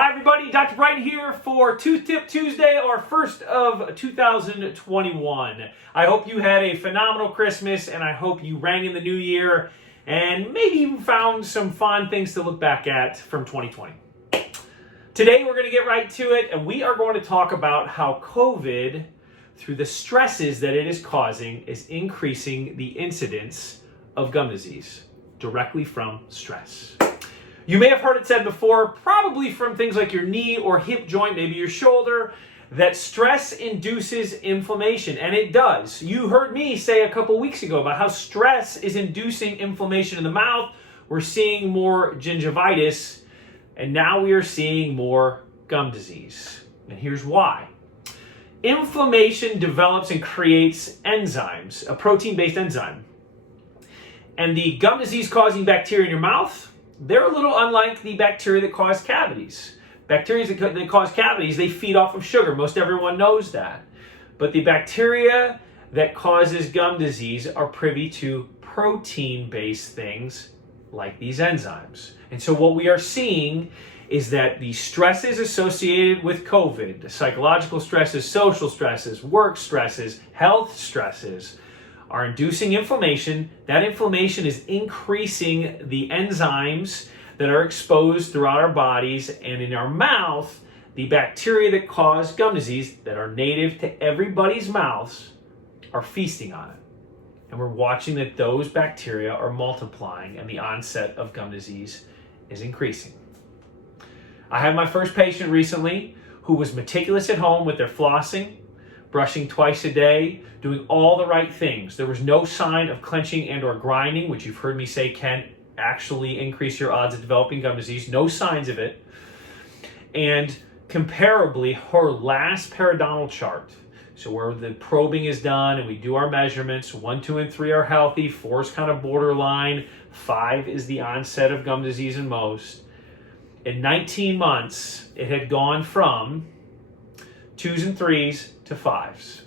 Hi everybody, Dr. Bryton here for Tooth Tip Tuesday, or first of 2021. I hope you had a phenomenal Christmas, and I hope you rang in the new year and maybe even found some fun things to look back at from 2020. Today we're going to get right to it, and we are going to talk about how COVID, through the stresses that it is causing, is increasing the incidence of gum disease directly from stress. You may have heard it said before, probably from things like your knee or hip joint, maybe your shoulder, that stress induces inflammation, and it does. You heard me say a couple weeks ago about how stress is inducing inflammation in the mouth. We're seeing more gingivitis, and now we are seeing more gum disease. And here's why. Inflammation develops and creates enzymes, a protein-based enzyme. And the gum disease-causing bacteria in your mouth, they're a little unlike the bacteria that cause cavities. Bacteria that cause cavities, they feed off of sugar. Most everyone knows that. But the bacteria that causes gum disease are privy to protein-based things like these enzymes. And so what we are seeing is that the stresses associated with COVID, the psychological stresses, social stresses, work stresses, health stresses, are inducing inflammation. That inflammation is increasing the enzymes that are exposed throughout our bodies, and in our mouth, the bacteria that cause gum disease that are native to everybody's mouths are feasting on it. And we're watching that those bacteria are multiplying and the onset of gum disease is increasing. I had my first patient recently who was meticulous at home with their flossing, brushing twice a day, doing all the right things. There was no sign of clenching and or grinding, which you've heard me say can actually increase your odds of developing gum disease. No signs of it. And comparably, her last periodontal chart, so where the probing is done and we do our measurements, 1, 2, and 3 are healthy, 4 is kind of borderline, 5 is the onset of gum disease in most. In 19 months, it had gone from 2s and 3s to 5s.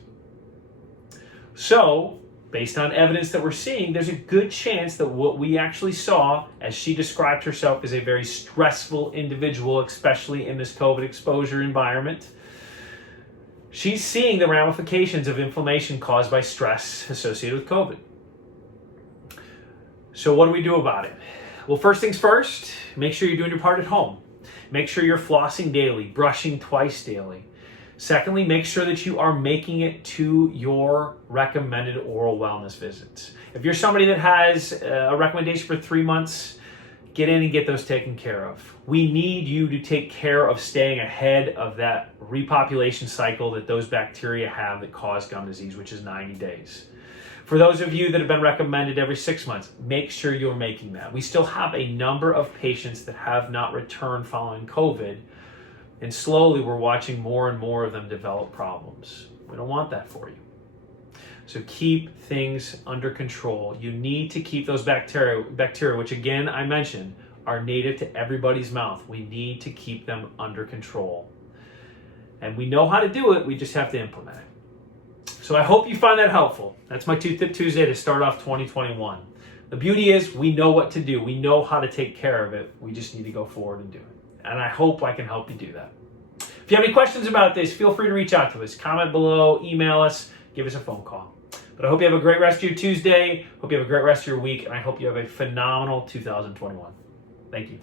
So, based on evidence that we're seeing, there's a good chance that what we actually saw, as she described herself as a very stressful individual, especially in this COVID exposure environment, she's seeing the ramifications of inflammation caused by stress associated with COVID. So what do we do about it? Well, first things first, make sure you're doing your part at home. Make sure you're flossing daily, brushing twice daily. Secondly, make sure that you are making it to your recommended oral wellness visits. If you're somebody that has a recommendation for 3 months, get in and get those taken care of. We need you to take care of staying ahead of that repopulation cycle that those bacteria have that cause gum disease, which is 90 days. For those of you that have been recommended every 6 months, make sure you're making that. We still have a number of patients that have not returned following COVID, and slowly we're watching more and more of them develop problems. We don't want that for you. So keep things under control. You need to keep those bacteria, which again I mentioned, are native to everybody's mouth. We need to keep them under control. And we know how to do it, we just have to implement it. So I hope you find that helpful. That's my Tooth Tip Tuesday to start off 2021. The beauty is we know what to do. We know how to take care of it. We just need to go forward and do it. And I hope I can help you do that. If you have any questions about this, feel free to reach out to us. Comment below, email us, give us a phone call. But I hope you have a great rest of your Tuesday. Hope you have a great rest of your week. And I hope you have a phenomenal 2021. Thank you.